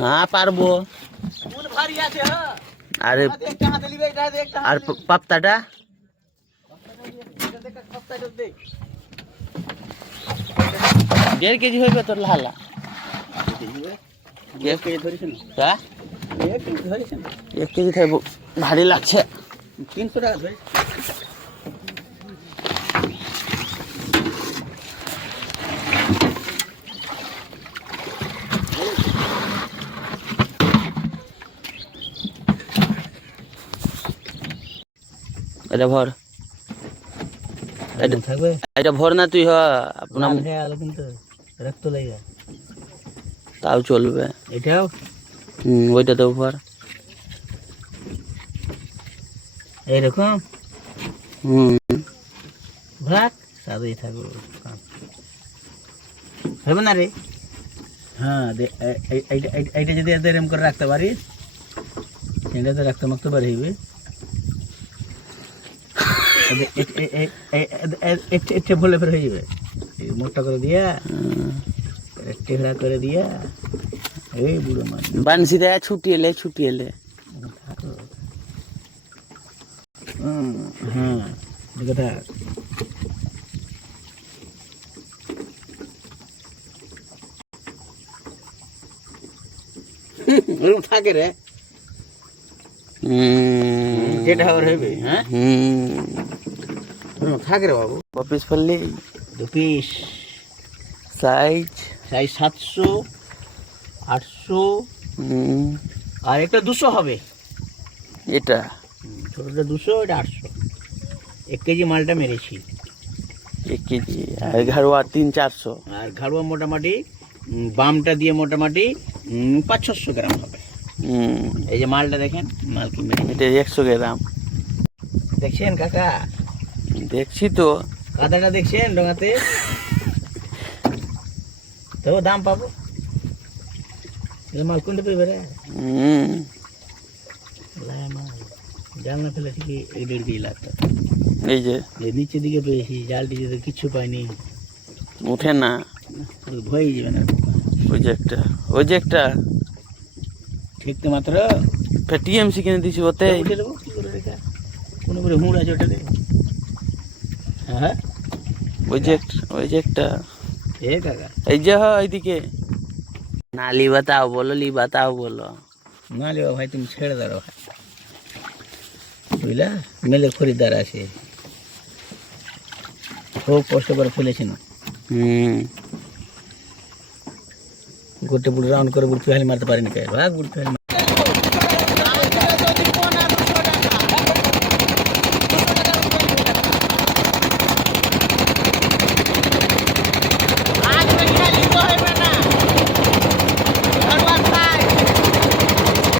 হ্যাঁ পারবো। আরে আর পাপ্তাটা 1.5 কেজি হইবে তোর লালা। হ্যাঁ 1 কেজি থাকবো, ভারী লাগছে। 300 টাকা ধরে। এটা ভর, এটা থাকবে, এটা ভর না তুই। আপনার কিন্তু রক্ত লাগে, তাও চলবে। এটাও ওইটা তো ভর। এইরকম ভাত সাদাই থাকবে, হবে না রে? হ্যাঁ এইটা যদি এরকম করে রাখতে পারিস, এটা তো রাখতে মাখতে পারবি। একটু ভুলে ফের হয়ে যাবে, মোটা করে দিয়া, টেকরা করে দিয়া। এই বুড়ো মানুষ বানসি দেয় ছুটি এলে হ্যাঁ কথা থাকে রে, যেটা হবে হবে। হ্যাঁ থাকে রে বাবু। অফিস ফেললি 2 পিস সাইজ 700 800 আর একটা 200 হবে। এটা ছোটটা 200, এটা 800। 1 কেজি মালটা মেরেছি। 1 কেজি আর ঘাড়ুয়া 300-400। আর ঘাড়ুয়া মোটামুটি বামটা দিয়ে মোটামুটি 500-600 গ্রাম হবে। এই যে মালটা দেখেন, মাল কি মেরে এটা 100 গ্রাম। দেখছেন কাকা? দেখছি তো। কাদাটা দেখছেন ডোঙাতে? তো দাম পাবো। মাল কোনটা পেবে রে? মাল জাল না ফেলে ঠিকই 1.5 কেজি লাগতো। এই যে নিচের দিকে পেয়েছি, জালটি যদি কিচ্ছু পাইনি, উঠে না, ভয়ে যাবে না। ওই যে একটা ঠিকতে মাত্র টিএমসি কিনে দিছি ওতে। উঠে দেবো কি করে রেখা, কোনো করে হুঁড় আছে ওটা দেবো। হ্যাঁ ওই যে একটা এ কাকা, এই যে এইদিকে না লিবাতাও বলো। না লেবা ভাই, তুমি ছেড়ে দাও ভাই, বুঝলা? মেলে খরিদ্দার আছে, খুব কষ্ট করে ফেলেছি না। গোটে বুড়ি রাউন্ড করে বুড়ি ফেলে মারতে পারিনি, ভাগ বুড়ি ফেলে